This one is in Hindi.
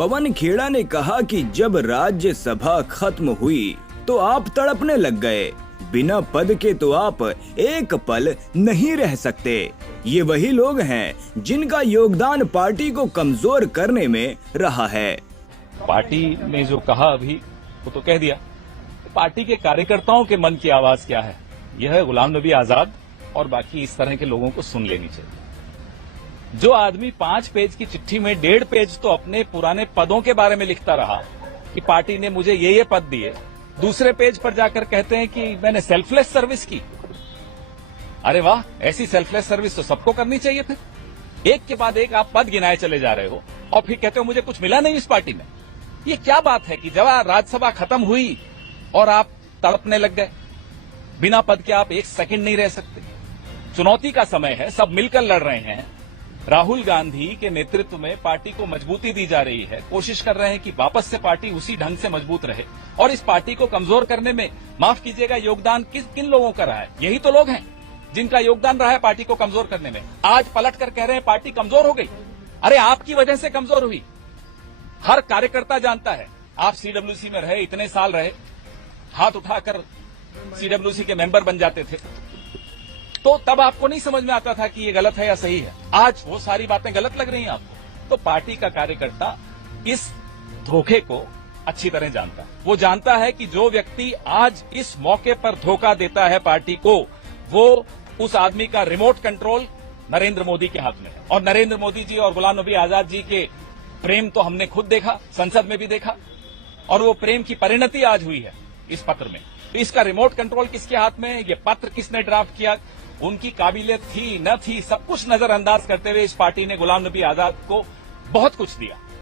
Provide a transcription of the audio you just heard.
पवन खेड़ा ने कहा कि जब राज्यसभा खत्म हुई तो आप तड़पने लग गए। बिना पद के तो आप एक पल नहीं रह सकते। ये वही लोग हैं जिनका योगदान पार्टी को कमजोर करने में रहा है। पार्टी ने जो कहा अभी वो तो कह दिया। पार्टी के कार्यकर्ताओं के मन की आवाज क्या है, यह गुलाम नबी आजाद और बाकी इस तरह के लोगों को सुन लेनी चाहिए। जो आदमी 5 पेज की चिट्ठी में 1.5 पेज तो अपने पुराने पदों के बारे में लिखता रहा कि पार्टी ने मुझे ये पद दिए, दूसरे पेज पर जाकर कहते हैं कि मैंने सेल्फलेस सर्विस की। अरे वाह, ऐसी सेल्फलेस सर्विस तो सबको करनी चाहिए। फिर एक के बाद एक आप पद गिनाए चले जा रहे हो और फिर कहते हो मुझे कुछ मिला नहीं इस पार्टी में। ये क्या बात है कि जब राज्यसभा खत्म हुई और आप तड़पने लग गए। बिना पद के आप एक सेकंड नहीं रह सकते। चुनौती का समय है, सब मिलकर लड़ रहे हैं। राहुल गांधी के नेतृत्व में पार्टी को मजबूती दी जा रही है। कोशिश कर रहे हैं कि वापस से पार्टी उसी ढंग से मजबूत रहे। और इस पार्टी को कमजोर करने में, माफ कीजिएगा, योगदान किन लोगों का रहा है? यही तो लोग हैं जिनका योगदान रहा है पार्टी को कमजोर करने में। आज पलट कर कह रहे हैं पार्टी कमजोर हो गई। अरे आपकी वजह से कमजोर हुई। हर कार्यकर्ता जानता है। आप सीडब्ल्यूसी में रहे, इतने साल रहे, हाथ उठाकर सीडब्ल्यूसी के मेंबर बन जाते थे, तो तब आपको नहीं समझ में आता था कि ये गलत है या सही है। आज वो सारी बातें गलत लग रही हैं आपको। तो पार्टी का कार्यकर्ता इस धोखे को अच्छी तरह जानता है। वो जानता है कि जो व्यक्ति आज इस मौके पर धोखा देता है पार्टी को, वो उस आदमी का रिमोट कंट्रोल नरेंद्र मोदी के हाथ में है। और नरेंद्र मोदी जी और गुलाम नबी आजाद जी के प्रेम तो हमने खुद देखा, संसद में भी देखा, और वो प्रेम की परिणति आज हुई है इस पत्र में। तो इसका रिमोट कंट्रोल किसके हाथ में है, ये पत्र किसने ड्राफ्ट किया, उनकी काबिलियत थी न थी, सब कुछ नजरअंदाज करते हुए इस पार्टी ने गुलाम नबी आजाद को बहुत कुछ दिया।